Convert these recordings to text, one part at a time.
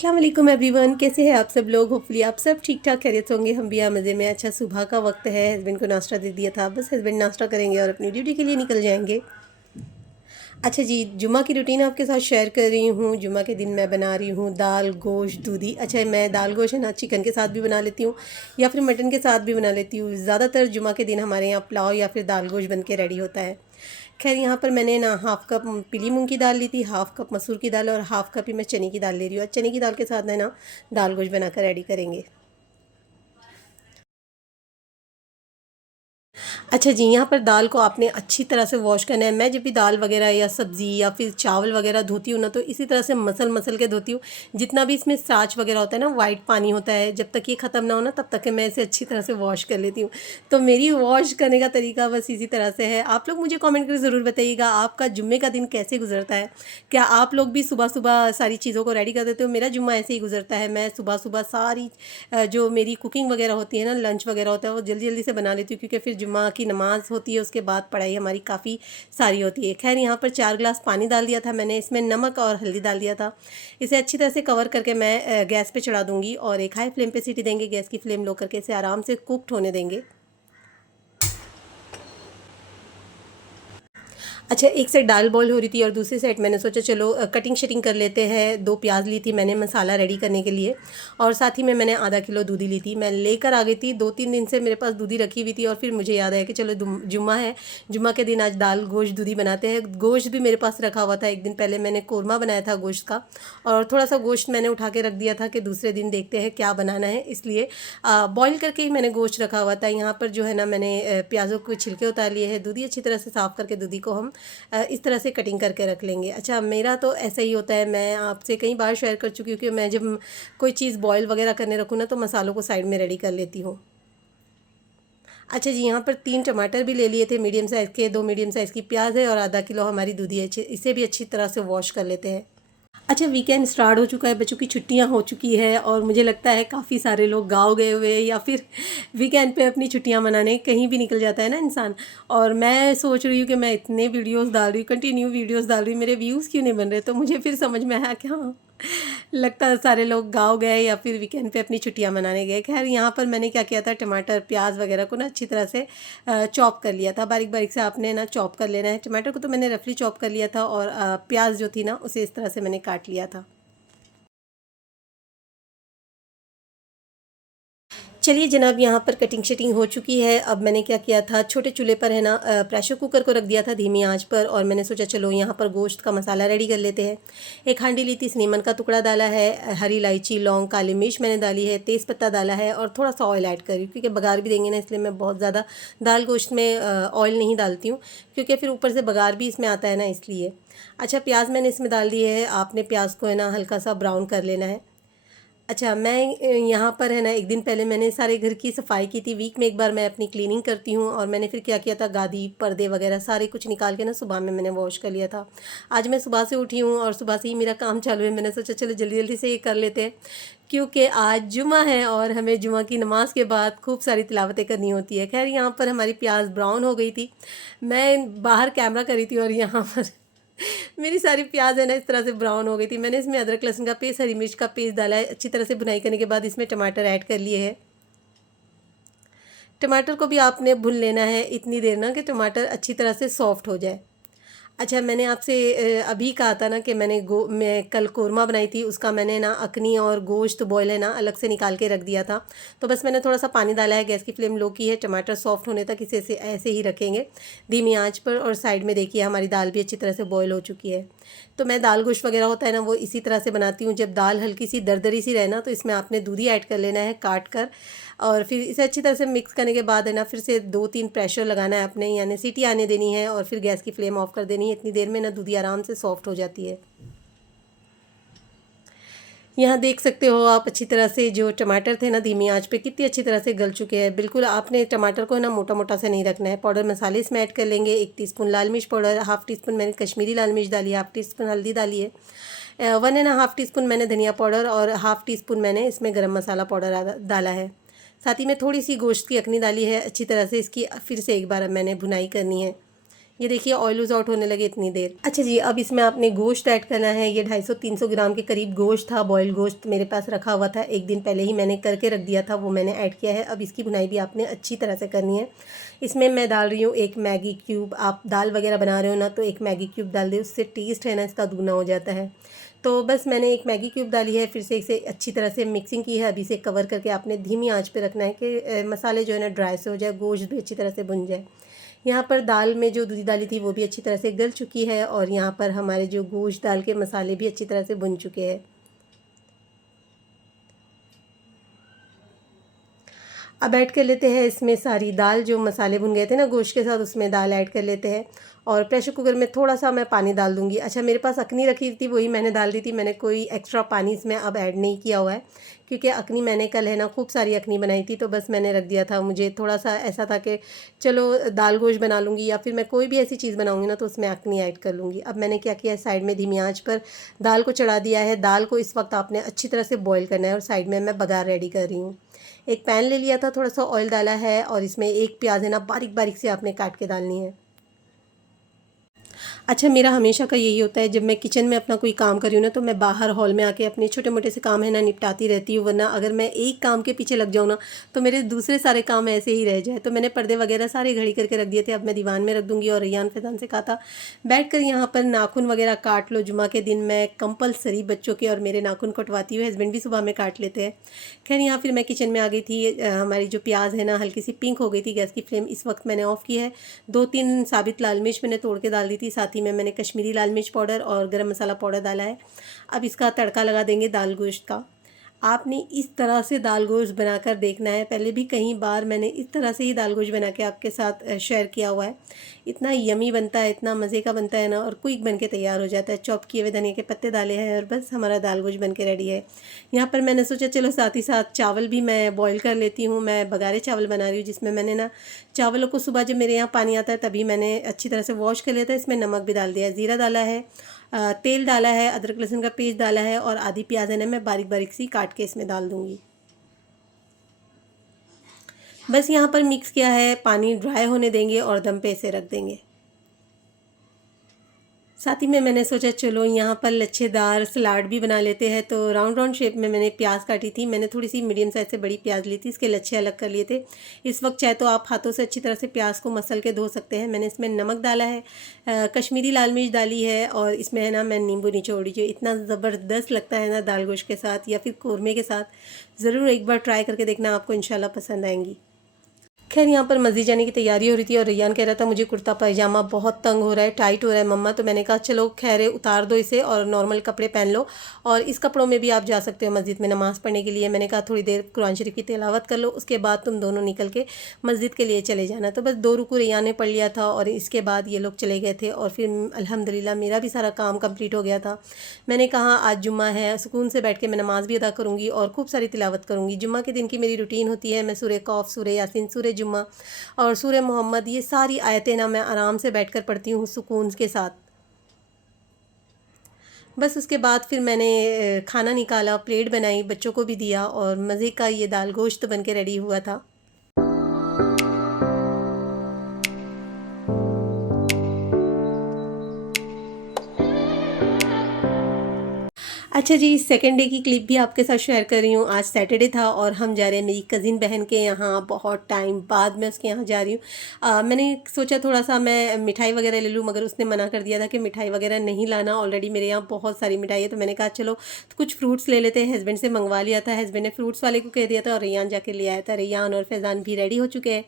अस्सलाम वालेकुम एवरीवन, कैसे हैं आप सब लोग। होपफुली आप सब ठीक ठाक खैरियत से होंगे। हम भी यहाँ मज़े में। अच्छा, सुबह का वक्त है, हस्बैंड को नाश्ता दे दिया था। बस हस्बैंड नाश्ता करेंगे और अपनी ड्यूटी के लिए निकल जाएंगे। अच्छा जी, जुमा की रूटीन आपके साथ शेयर कर रही हूँ। जुमा के दिन मैं बना रही हूँ दाल गोश्त दूधी। अच्छा, मैं दाल गोश्त है ना चिकन के साथ भी बना लेती हूँ या फिर मटन के साथ भी बना लेती हूँ। ज़्यादातर जुमा के दिन हमारे यहाँ पुलाव या फिर दाल गोश्त बन के रेडी होता है। खैर, यहाँ पर मैंने ना हाफ़ कप पीली मूंग की दाल ली थी, हाफ़ कप मसूर की दाल और हाफ़ कप ही मैं चने की दाल ले रही हूँ। और चने की दाल के साथ है ना दाल गोश्त बनाकर रेडी करेंगे। अच्छा जी, यहाँ पर दाल को आपने अच्छी तरह से वॉश करना है। मैं जब भी दाल वगैरह या सब्ज़ी या फिर चावल वगैरह धोती हूँ ना, तो इसी तरह से मसल मसल के धोती हूँ। जितना भी इसमें स्टार्च वगैरह होता है ना, वाइट पानी होता है, जब तक ये ख़त्म ना हो ना तब तक के मैं इसे अच्छी तरह से वॉश कर लेती हूँ। तो मेरी वॉश करने का तरीका बस इसी तरह से है। आप लोग मुझे कमेंट करके ज़रूर बताइएगा आपका जुम्मे का दिन कैसे गुजरता है। क्या आप लोग भी सुबह सुबह सारी चीज़ों को रेडी कर देते हो। मेरा जुम्मा ऐसे ही गुजरता है। मैं सुबह सुबह सारी जो मेरी कुकिंग वगैरह होती है ना, लंच वगैरह होता है, वो जल्दी जल्दी से बना लेती हूँ, क्योंकि फिर जुम्मा की नमाज़ होती है, उसके बाद पढ़ाई हमारी काफ़ी सारी होती है। खैर, यहाँ पर 4 गिलास पानी डाल दिया था मैंने, इसमें नमक और हल्दी डाल दिया था। इसे अच्छी तरह से कवर करके मैं गैस पे चढ़ा दूँगी और एक हाई फ्लेम पे सीटी देंगे। गैस की फ्लेम लो करके इसे आराम से कुकड होने देंगे। अच्छा, एक साइड दाल बॉईल हो रही थी और दूसरी साइड मैंने सोचा चलो कटिंग शटिंग कर लेते हैं। 2 प्याज ली थी मैंने मसाला रेडी करने के लिए, और साथ ही में मैंने आधा किलो दूधी ली थी। मैं लेकर आ गई थी, 2-3 दिन से मेरे पास दूधी रखी हुई थी, और फिर मुझे याद आया कि चलो जुम्मा है, जुम्मा के दिन आज दाल गोश्त दूधी बनाते हैं। गोश्त भी मेरे पास रखा हुआ था। एक दिन पहले मैंने कोरमा बनाया था गोश्त का, और थोड़ा सा गोश्त मैंने उठा के रख दिया था कि दूसरे दिन देखते हैं क्या बनाना है, इसलिए बॉईल करके ही मैंने गोश्त रखा हुआ था। यहाँ पर जो है ना मैंने प्याज़ों के छिलके उतार लिए हैं। दूधी अच्छी तरह से साफ़ करके दूधी को हम इस तरह से कटिंग करके रख लेंगे। अच्छा, मेरा तो ऐसा ही होता है। मैं आपसे कई बार शेयर कर चुकी हूँ कि मैं जब कोई चीज़ बॉईल वगैरह करने रखूँ ना, तो मसालों को साइड में रेडी कर लेती हूँ। अच्छा जी, यहाँ पर 3 टमाटर भी ले लिए थे मीडियम साइज़ के, 2 मीडियम साइज़ की प्याज है और आधा किलो हमारी दूधी है। इसे भी अच्छी तरह से वॉश कर लेते हैं। अच्छा, वीकेंड स्टार्ट हो चुका है, बच्चों की छुट्टियां हो चुकी है, और मुझे लगता है काफ़ी सारे लोग गाँव गए हुए हैं या फिर वीकेंड पे अपनी छुट्टियां मनाने कहीं भी निकल जाता है ना इंसान। और मैं सोच रही हूँ कि मैं इतने वीडियोस डाल रही हूँ, कंटिन्यू वीडियोस डाल रही हूँ, मेरे व्यूज़ क्यों नहीं बन रहे। तो मुझे फिर समझ में आया कि हाँ, लगता है सारे लोग गाँव गए या फिर वीकेंड पे अपनी छुट्टियां मनाने गए। खैर, यहाँ पर मैंने क्या किया था, टमाटर प्याज वगैरह को ना अच्छी तरह से चॉप कर लिया था। बारीक बारीक से आपने ना चॉप कर लेना है। टमाटर को तो मैंने रफली चॉप कर लिया था, और प्याज जो थी ना उसे इस तरह से मैंने काट लिया था। चलिए जनाब, यहाँ पर कटिंग शटिंग हो चुकी है। अब मैंने क्या किया था, छोटे चूल्हे पर है ना प्रेशर कुकर को रख दिया था धीमी आंच पर, और मैंने सोचा चलो यहाँ पर गोश्त का मसाला रेडी कर लेते हैं। एक हांडी ली थी, नीमन का टुकड़ा डाला है, हरी इलायची लौंग काली मिर्च मैंने डाली है, तेज़ पत्ता डाला है, और थोड़ा सा ऑयल ऐड करी, क्योंकि बघार भी देंगे ना, इसलिए मैं बहुत ज़्यादा दाल गोश्त में ऑयल नहीं डालती हूँ, क्योंकि फिर ऊपर से बघार भी इसमें आता है ना, इसलिए। अच्छा, प्याज मैंने इसमें डाल दिए है। आपने प्याज को है ना हल्का सा ब्राउन कर लेना है। अच्छा, मैं यहाँ पर है ना एक दिन पहले मैंने सारे घर की सफाई की थी। वीक में एक बार मैं अपनी क्लीनिंग करती हूँ, और मैंने फिर क्या किया था, गादी पर्दे वगैरह सारे कुछ निकाल के ना सुबह में मैंने वॉश कर लिया था। आज मैं सुबह से उठी हूँ और सुबह से ही मेरा काम चालू है। मैंने सोचा चलो जल्दी जल्दी से ये कर लेते हैं, क्योंकि आज जुमा है और हमें जुमा की नमाज़ के बाद खूब सारी तिलावतें करनी होती है। खैर, यहाँ पर हमारी प्याज ब्राउन हो गई थी। मैं बाहर कैमरा करी थी और यहाँ पर मेरी सारी प्याज है ना इस तरह से ब्राउन हो गई थी। मैंने इसमें अदरक लहसुन का पेस्ट, हरी मिर्च का पेस्ट डाला है। अच्छी तरह से भुनाई करने के बाद इसमें टमाटर ऐड कर लिए हैं। टमाटर को भी आपने भून लेना है इतनी देर ना कि टमाटर अच्छी तरह से सॉफ्ट हो जाए। अच्छा, मैंने आपसे अभी कहा था ना कि मैं कल कोरमा बनाई थी, उसका मैंने ना अकनी और गोश्त बॉयल है ना अलग से निकाल के रख दिया था। तो बस मैंने थोड़ा सा पानी डाला है, गैस की फ्लेम लो की है, टमाटर सॉफ्ट होने तक इसे ऐसे ही रखेंगे धीमी आंच पर। और साइड में देखिए हमारी दाल भी अच्छी तरह से बॉयल हो चुकी है। तो मैं दाल गोश्त वगैरह होता है ना वो इसी तरह से बनाती हूँ। जब दाल हल्की सी दरदरी सी रहे ना, तो इसमें आपने दूधी ऐड कर लेना है काट कर, और फिर इसे अच्छी तरह से मिक्स करने के बाद है ना फिर से 2-3 प्रेशर लगाना है आपने, यानी सीटी आने देनी है, और फिर गैस की फ्लेम ऑफ कर देनी है। इतनी देर में ना दूधी आराम से सॉफ्ट हो जाती है। यहाँ देख सकते हो आप अच्छी तरह से जो टमाटर थे ना धीमी आंच पे कितनी अच्छी तरह से गल चुके हैं। बिल्कुल आपने टमाटर को ना मोटा मोटा से नहीं रखना है। पाउडर मसाले इसमें ऐड कर लेंगे। 1 टीस्पून लाल मिर्च पाउडर, हाफ़ टी स्पून मैंने कश्मीरी लाल मिर्च डाली है, हाफ़ टी स्पून हल्दी डाली है, 1 1/2 टी स्पून मैंने धनिया पाउडर, और हाफ़ टी स्पून मैंने इसमें गरम मसाला पाउडर डाला है। साथ ही में थोड़ी सी गोश्त की अखनी डाली है। अच्छी तरह से इसकी फिर से एक बार मैंने भुनाई करनी है। ये देखिए ऑयल लूज आउट होने लगे इतनी देर। अच्छा जी, अब इसमें आपने गोश्त ऐड करना है। ये 250-300 ग्राम के करीब गोश्त था, बॉयल गोश्त मेरे पास रखा हुआ था, एक दिन पहले ही मैंने करके रख दिया था, वो मैंने ऐड किया है। अब इसकी भुनाई भी आपने अच्छी तरह से करनी है। इसमें मैं डाल रही हूँ एक मैगी क्यूब। आप दाल वगैरह बना रहे हो ना तो एक मैगी क्यूब डाल दें, उससे टेस्ट है ना इसका दूना हो जाता है। तो बस मैंने एक मैगी क्यूब डाली है, फिर से इसे अच्छी तरह से मिक्सिंग की है। अभी इसे कवर करके आपने धीमी आंच पे रखना है कि मसाले जो है ना ड्राई से हो जाए, गोश्त भी अच्छी तरह से भुन जाए। यहाँ पर दाल में जो दूधी डाली थी वो भी अच्छी तरह से गल चुकी है और यहाँ पर हमारे जो गोश्त दाल के मसाले भी अच्छी तरह से भुन चुके हैं। अब ऐड कर लेते हैं इसमें सारी दाल, जो मसाले भुन गए थे ना गोश्त के साथ, उसमें दाल ऐड कर लेते हैं और प्रेशर कुकर में थोड़ा सा मैं पानी डाल दूँगी। अच्छा, मेरे पास अखनी रखी थी वही मैंने डाल दी थी, मैंने कोई एक्स्ट्रा पानी इसमें अब ऐड नहीं किया हुआ है क्योंकि अखनी मैंने कल है ना खूब सारी अखनी बनाई थी, तो बस मैंने रख दिया था। मुझे थोड़ा सा ऐसा था कि चलो दाल गोश्त बना लूँगी या फिर मैं कोई भी ऐसी चीज़ बनाऊँगी ना तो उसमें अखनी ऐड कर लूँगी। अब मैंने क्या किया है, साइड में धीमी आँच पर दाल को चढ़ा दिया है। दाल को इस वक्त आपने अच्छी तरह से बॉईल करना है और साइड में मैं बघार रेडी कर रही हूँ। एक पैन ले लिया था, थोड़ा सा ऑयल डाला है और इसमें एक प्याज है ना बारीक बारीक से आपने काट के डालनी है। अच्छा, मेरा हमेशा का यही होता है जब मैं किचन में अपना कोई काम कर रही हूँ ना तो मैं बाहर हॉल में आके अपने छोटे मोटे से काम है ना निपटाती रहती हूँ, वरना अगर मैं एक काम के पीछे लग जाऊँ ना तो मेरे दूसरे सारे काम ऐसे ही रह जाए। तो मैंने पर्दे वगैरह सारे घड़ी करके रख दिए थे, अब मैं दीवान में रख दूँगी। और रेयान फैजान से कहा था बैठ कर यहाँ पर नाखून वगैरह काट लो। जुमा के दिन मैं कंपलसरी बच्चों के और मेरे नाखून कटवाती हूँ, हस्बैंड भी सुबह में काट लेते हैं। खैर, यहाँ फिर मैं किचन में आ गई थी। हमारी जो प्याज है ना हल्की सी पिंक हो गई थी। गैस की फ्लेम इस वक्त मैंने ऑफ़ की है। 2-3 साबित लाल मिर्च मैंने तोड़ के डाल दी थी, साथ ही में मैंने कश्मीरी लाल मिर्च पाउडर और गरम मसाला पाउडर डाला है। अब इसका तड़का लगा देंगे दाल गोश्त का। आपने इस तरह से दाल गोश्त बनाकर देखना है। पहले भी कई बार मैंने इस तरह से ही दाल गोश्त बना के आपके साथ शेयर किया हुआ है। इतना यमी बनता है, इतना मज़े का बनता है ना, और क्विक बन के तैयार हो जाता है। चॉप किए हुए धनिया के पत्ते डाले हैं और बस हमारा दाल गोश्त बन के रेडी है। यहाँ पर मैंने सोचा चलो साथ ही साथ चावल भी मैं बॉईल कर लेती हूँ। मैं बघारे चावल बना रही हूँ जिसमें मैंने ना चावलों को सुबह जब मेरे यहाँ पानी आता है तभी मैंने अच्छी तरह से वॉश कर लिया था। इसमें नमक भी डाल दिया, ज़ीरा डाला है, तेल डाला है, अदरक लहसुन का पेस्ट डाला है और आधी प्याज है ना मैं बारीक बारीक सी काट के इसमें डाल दूँगी। बस यहाँ पर मिक्स किया है, पानी ड्राई होने देंगे और दम पे इसे रख देंगे। साथ ही में मैंने सोचा चलो यहाँ पर लच्छेदार सलाद भी बना लेते हैं। तो राउंड राउंड शेप में मैंने प्याज काटी थी। मैंने थोड़ी सी मीडियम साइज़ से बड़ी प्याज ली थी, इसके लच्छे अलग कर लिए थे। इस वक्त चाहे तो आप हाथों से अच्छी तरह से प्याज को मसल के धो सकते हैं। मैंने इसमें नमक डाला है, कश्मीरी लाल मिर्च डाली है और इसमें है ना मैं नींबू निचोड़ी। जो इतना ज़बरदस्त लगता है ना दाल गोश्त के साथ या फिर कौरमे के साथ, ज़रूर एक बार ट्राई करके देखना, आपको इंशाल्लाह पसंद आएंगी। खैर, यहाँ पर मस्जिद जाने की तैयारी हो रही थी और रेयान कह रहा था मुझे कुर्ता पैजामा बहुत तंग हो रहा है, टाइट हो रहा है मम्मा। तो मैंने कहा चलो खैर उतार दो इसे और नॉर्मल कपड़े पहन लो और इस कपड़ों में भी आप जा सकते हो मस्जिद में नमाज़ पढ़ने के लिए। मैंने कहा थोड़ी देर कुरान शरीफ की तिलावत कर लो, उसके बाद तुम दोनों निकल के मस्जिद के लिए चले जाना। तो बस 2 रुकू रेयान ने पढ़ लिया था और इसके बाद ये लोग चले गए थे और फिर अल्हम्दुलिल्लाह मेरा भी सारा काम कंप्लीट हो गया था। मैंने कहा आज जुम्मा है, सुकून से बैठ के मैं नमाज़ भी अदा करूँगी और खूब सारी तिलावत करूँगी। जुम्मा के दिन की मेरी रूटीन होती है, मैं सूरह कौफ, सूरह यासीन, सूरह जुम्मा और सूरह मोहम्मद, ये सारी आयतें ना मैं आराम से बैठकर पढ़ती हूँ सुकून के साथ। बस उसके बाद फिर मैंने खाना निकाला, प्लेट बनाई, बच्चों को भी दिया और मज़े का ये दाल गोश्त बन के रेडी हुआ था। अच्छा जी, सेकंड डे की क्लिप भी आपके साथ शेयर कर रही हूँ। आज सैटरडे था और हम जा रहे हैं मेरी कज़िन बहन के यहाँ। बहुत टाइम बाद मैं उसके यहाँ जा रही हूँ। मैंने सोचा थोड़ा सा मैं मिठाई वगैरह ले लूँ, मगर उसने मना कर दिया था कि मिठाई वगैरह नहीं लाना, ऑलरेडी मेरे यहाँ बहुत सारी मिठाई है। तो मैंने कहा चलो कुछ फ्रूट्स ले लेते हैं। हस्बैंड से मंगवा लिया था, हस्बैंड ने फ्रूट्स वाले को कह दिया था और रेयान जाके ले आया था। रेयान और फैज़ान भी रेडी हो चुके हैं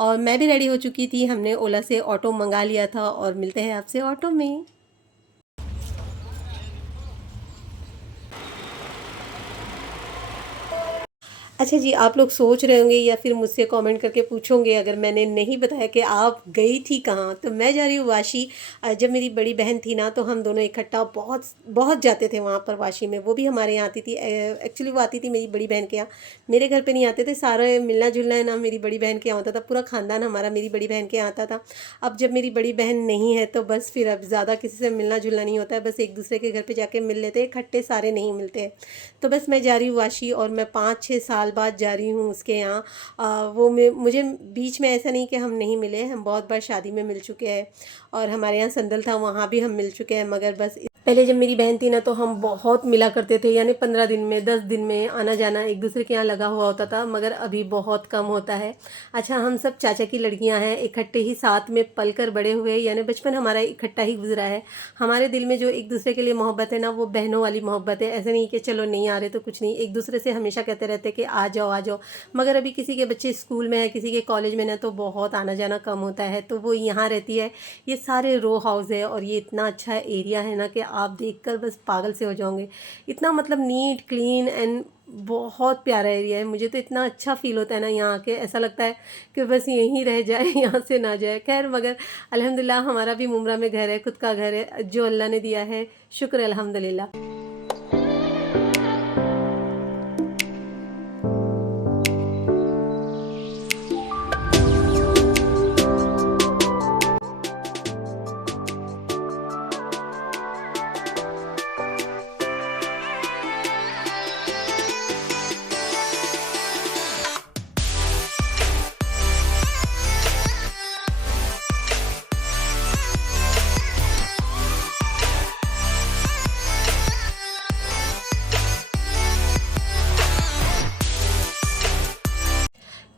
और मैं भी रेडी हो चुकी थी। हमने ओला से ऑटो मंगा लिया था और मिलते हैं आपसे ऑटो में। अच्छा जी, आप लोग सोच रहे होंगे या फिर मुझसे कमेंट करके पूछोगे अगर मैंने नहीं बताया कि आप गई थी कहाँ, तो मैं जा रही हूँ वाशी। जब मेरी बड़ी बहन थी ना तो हम दोनों इकट्ठा बहुत बहुत जाते थे वहाँ पर वाशी में। वो भी हमारे यहाँ आती थी। एक्चुअली वो आती थी मेरी बड़ी बहन के यहाँ, मेरे घर पे नहीं आते थे। सारा मिलना जुलना है ना मेरी बड़ी बहन के यहाँ होता था, पूरा ख़ानदान हमारा मेरी बड़ी बहन के यहाँ आता था। अब जब मेरी बड़ी बहन नहीं है तो बस फिर अब ज़्यादा किसी से मिलना जुलना नहीं होता है, बस एक दूसरे के घर पर जाके मिल लेते हैं, इकट्ठे सारे नहीं मिलते हैं। तो बस मैं जा रही हूँ वाशी और मैं 5-6 साल बाद जा रही हूँ उसके यहाँ। मुझे बीच में ऐसा नहीं कि हम नहीं मिले, हम बहुत बार शादी में मिल चुके हैं और हमारे यहाँ संदल था वहाँ भी हम मिल चुके हैं, मगर बस पहले जब मेरी बहन थी ना तो हम बहुत मिला करते थे, यानी 15 दिन में 10 दिन में आना जाना एक दूसरे के यहाँ लगा हुआ होता था, मगर अभी बहुत कम होता है। अच्छा, हम सब चाचा की लड़कियां हैं, इकट्ठे ही साथ में पल कर बड़े हुए, यानी बचपन हमारा इकट्ठा ही गुजरा है। हमारे दिल में जो एक दूसरे के लिए मोहब्बत है ना, वो बहनों वाली मोहब्बत है। ऐसे नहीं कि चलो नहीं आ रहे तो कुछ नहीं, एक दूसरे से हमेशा कहते रहते कि आ जाओ आ जाओ। मगर अभी किसी के बच्चे स्कूल में है, किसी के कॉलेज में ना, तो बहुत आना जाना कम होता है। तो वो यहाँ रहती है। ये सारे रो हाउस है और ये इतना अच्छा एरिया है ना कि आप देखकर बस पागल से हो जाओगे। इतना मतलब नीट क्लीन एंड बहुत प्यारा एरिया है। मुझे तो इतना अच्छा फील होता है ना यहाँ आके, ऐसा लगता है कि बस यहीं रह जाए, यहाँ से ना जाए। खैर, मगर अल्हम्दुलिल्लाह हमारा भी मुमरा में घर है, खुद का घर है जो अल्लाह ने दिया है, शुक्र अल्हम्दुलिल्लाह।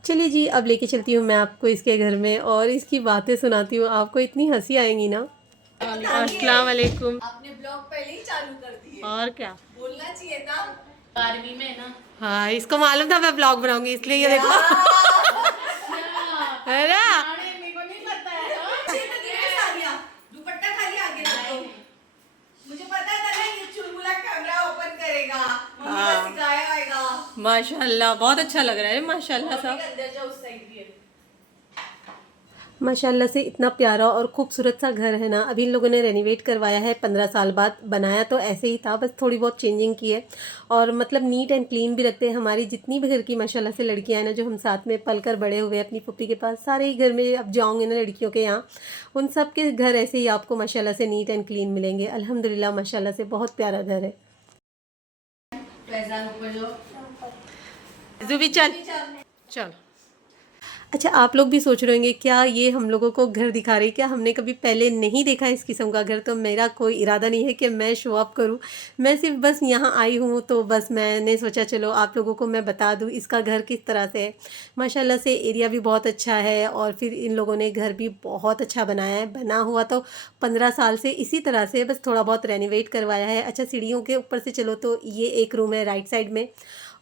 चलिए जी, अब लेके चलती हूँ मैं आपको इसके घर में और इसकी बातें सुनाती हूँ, आपको इतनी हंसी आएंगी ना। अस्सलाम वालेकुम। आपने ब्लॉग पहले ही चालू कर दिए, और क्या बोलना चाहिए था। 12वीं में ना। हाँ, इसको मालूम था मैं ब्लॉग बनाऊंगी, इसलिए ये देखो है ना। मेरे को नहीं पता है। दुपट्टा खाली आगे रखो। मुझे पता था ना ये चुलबुला कैमरा ओपन करेगा, मम्मी को सिखाया होगा। माशाल्लाह बहुत अच्छा लग रहा है, माशाल्लाह सा। अंदर जाओ, उस साइड भी है। माशाल्लाह से इतना प्यारा और खूबसूरत सा घर है ना। अभी इन लोगों ने रेनोवेट करवाया है, 15 साल बाद। बनाया तो ऐसे ही था, बस थोड़ी बहुत चेंजिंग की है और मतलब नीट एंड क्लीन भी रखते हैं। हमारी जितनी भी घर की माशाल्लाह से लड़कियां हैं ना, जो हम साथ में पल कर बड़े हुए अपनी पुप्पी के पास, सारे ही घर में अब जाओगे ना लड़कियों के यहाँ, उन सब के घर ऐसे ही आपको माशाल्लाह से नीट एंड क्लीन मिलेंगे। अल्हम्दुलिल्लाह माशाल्लाह से बहुत प्यारा घर है। फैजान ऊपर जाओ। जुबी चल चल। अच्छा, आप लोग भी सोच रहे होंगे क्या ये हम लोगों को घर दिखा रही है, क्या हमने कभी पहले नहीं देखा इस किस्म का घर। तो मेरा कोई इरादा नहीं है कि मैं शो अप करूं, मैं सिर्फ बस यहाँ आई हूँ तो बस मैंने सोचा चलो आप लोगों को मैं बता दूं इसका घर किस तरह से है। माशाल्लाह से एरिया भी बहुत अच्छा है और फिर इन लोगों ने घर भी बहुत अच्छा बनाया है। बना हुआ तो 15 साल से इसी तरह से, बस थोड़ा बहुत रेनोवेट करवाया है। अच्छा, सीढ़ियों के ऊपर से चलो तो ये एक रूम है राइट साइड में,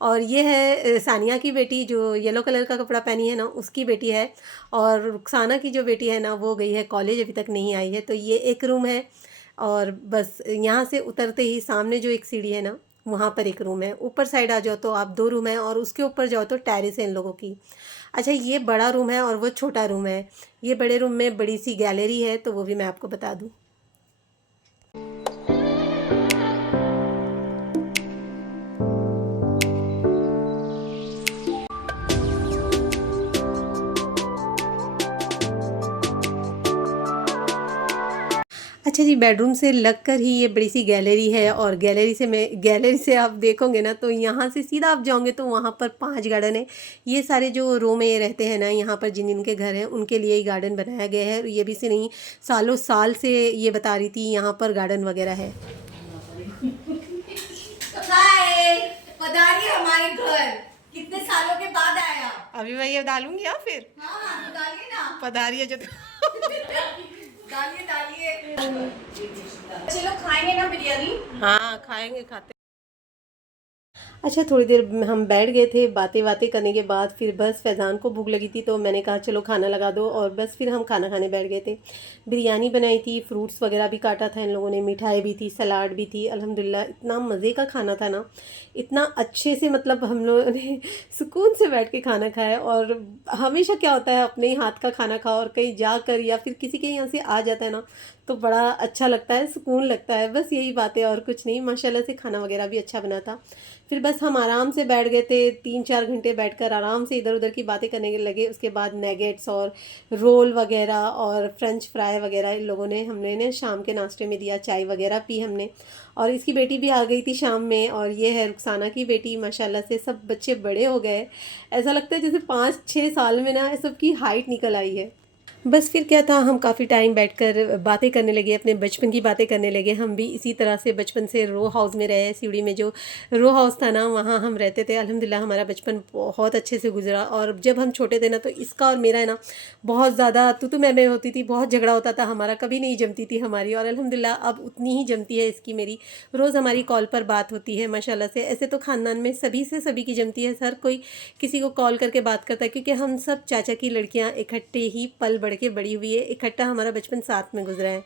और ये है सानिया की बेटी जो येलो कलर का कपड़ा पहनी है ना, उसकी बेटी है। और रुखसाना की जो बेटी है ना, वो गई है कॉलेज, अभी तक नहीं आई है। तो ये एक रूम है और बस यहाँ से उतरते ही सामने जो एक सीढ़ी है ना, वहाँ पर एक रूम है। ऊपर साइड आ जाओ तो आप 2 रूम है और उसके ऊपर जाओ तो टेरेस है इन लोगों की। अच्छा, ये बड़ा रूम है और वो छोटा रूम है। ये बड़े रूम में बड़ी सी गैलरी है, तो वो भी मैं आपको बता दूँ। अच्छा जी, बेडरूम से लगकर ही ये बड़ी सी गैलरी है और गैलरी से आप देखोगे ना तो यहाँ से सीधा आप जाओगे तो वहाँ पर 5 गार्डन है। ये सारे जो रो में रहते हैं ना, यहाँ पर जिन जिनके घर हैं उनके लिए ही गार्डन बनाया गया है। ये भी से नहीं, सालों साल से ये बता रही थी यहाँ पर गार्डन वगैरह है। हाय, पधारिए हमारे घर। कितने सालों के बाद आया। अभी मैं ये डालूंगी या फिर हाँ, तो डालिए ना। पधारिए जो डालिए डालिए। चलो खाएंगे ना बिरयानी। हाँ, खाएंगे, खाते। अच्छा, थोड़ी देर हम बैठ गए थे, बातें बातें करने के बाद फिर बस फैज़ान को भूख लगी थी तो मैंने कहा चलो खाना लगा दो, और बस फिर हम खाना खाने बैठ गए थे। बिरयानी बनाई थी, फ्रूट्स वगैरह भी काटा था इन लोगों ने, मिठाई भी थी, सलाद भी थी। अल्हम्दुलिल्लाह इतना मज़े का खाना था ना, इतना अच्छे से मतलब हम लोगों ने सुकून से बैठ के खाना खाया। और हमेशा क्या होता है, अपने ही हाथ का खाना खाओ और कहीं जाकर या फिर किसी के यहाँ से आ जाता है ना, तो बड़ा अच्छा लगता है, सुकून लगता है, बस यही बात है और कुछ नहीं। माशाल्लाह से खाना वगैरह भी अच्छा बना था। फिर बस हम आराम से बैठ गए थे, 3-4 घंटे बैठकर आराम से इधर उधर की बातें करने लगे। उसके बाद नैगेट्स और रोल वगैरह और फ्रेंच फ्राई वगैरह इन लोगों ने हमने ने शाम के नाश्ते में दिया, चाय वगैरह पी हमने। और इसकी बेटी भी आ गई थी शाम में, और ये है रुखसाना की बेटी। माशाल्लाह से सब बच्चे बड़े हो गए, ऐसा लगता है जैसे 5-6 साल में ना सबकी हाइट निकल आई है। बस फिर क्या था, हम काफ़ी टाइम बैठकर बातें करने लगे, अपने बचपन की बातें करने लगे। हम भी इसी तरह से बचपन से रो हाउस में रहे, सीढ़ी में जो रो हाउस था ना वहाँ हम रहते थे। अल्हम्दुलिल्लाह हमारा बचपन बहुत अच्छे से गुजरा। और जब हम छोटे थे ना तो इसका और मेरा है ना बहुत ज़्यादा तू मैं होती थी, बहुत झगड़ा होता था हमारा, कभी नहीं जमती थी हमारी। और अल्हम्दुलिल्लाह अब उतनी ही जमती है इसकी मेरी, रोज़ हमारी कॉल पर बात होती है माशाल्लाह से। ऐसे तो ख़ानदान में सभी से सभी की जमती है, हर कोई किसी को कॉल करके बात करता है, क्योंकि हम सब चाचा की लड़कियां इकट्ठे ही पल बढ़ के बड़ी हुई है, इकट्ठा हमारा बचपन साथ में गुजरा है।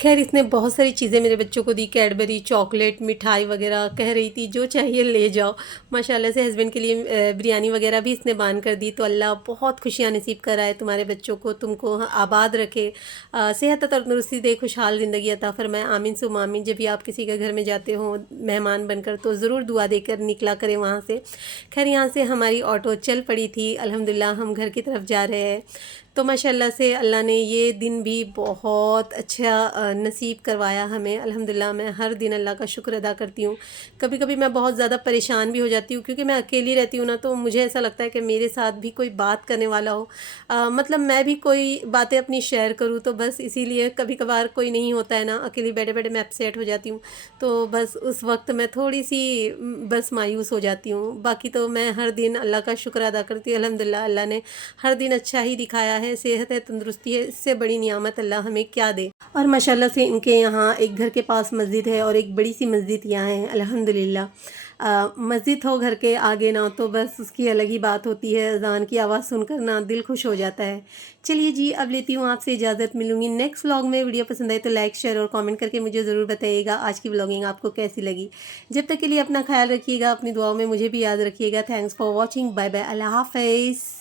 खैर इसने बहुत सारी चीज़ें मेरे बच्चों को दी, कैडबरी, चॉकलेट, मिठाई वगैरह, कह रही थी जो चाहिए ले जाओ। माशाल्लाह से हस्बैंड के लिए बिरयानी वगैरह भी इसने बांध कर दी। तो अल्लाह बहुत खुशियाँ नसीब कराए तुम्हारे बच्चों को, तुमको आबाद रखे, सेहत और तंदुरुस्ती दे, खुशहाल ज़िंदगी अता फरमाए। आमीन सुम आमीन। जब भी आप किसी के घर में जाते हो मेहमान बनकर तो ज़रूर दुआ देकर निकला करें वहाँ से। खैर यहाँ से हमारी ऑटो चल पड़ी थी, अल्हम्दुलिल्लाह हम घर की तरफ जा रहे हैं। तो माशाल्लाह से अल्लाह ने ये दिन भी बहुत अच्छा नसीब करवाया हमें। अल्हम्दुलिल्लाह मैं हर दिन अल्लाह का शुक्र अदा करती हूँ। कभी कभी मैं बहुत ज़्यादा परेशान भी हो जाती हूँ, क्योंकि मैं अकेली रहती हूँ ना, तो मुझे ऐसा लगता है कि मेरे साथ भी कोई बात करने वाला हो, मतलब मैं भी कोई बातें अपनी शेयर करूँ। तो बस इसीलिए कभी कभार कोई नहीं होता है ना, अकेली बैठे बैठे मैं अपसेट हो जाती हूँ। तो बस उस वक्त मैं थोड़ी सी बस मायूस हो जाती हूँ। बाकी तो मैं हर दिन अल्लाह का शुक्र अदा करती हूँ। अल्हम्दुलिल्लाह अल्लाह ने हर दिन अच्छा ही दिखाया है, सेहत है, तंदुरुस्ती है, इससे बड़ी नियामत अल्लाह हमें क्या दे। और माशाल्लाह से इनके यहाँ एक घर के पास मस्जिद है और एक बड़ी सी मस्जिद यहाँ है अल्हम्दुलिल्लाह। मस्जिद हो घर के आगे ना तो बस उसकी अलग ही बात होती है, अज़ान की आवाज़ सुनकर ना दिल खुश हो जाता है। चलिए जी अब लेती हूँ आपसे इजाज़त, मिलूँगी नेक्स्ट व्लॉग में। वीडियो पसंद आए तो लाइक शेयर और कमेंट करके मुझे ज़रूर बताइएगा आज की व्लॉगिंग आपको कैसी लगी। जब तक के लिए अपना ख्याल रखिएगा, अपनी दुआओं में मुझे भी याद रखिएगा। Thanks for watching, bye bye, अल्लाह हाफ़िज़।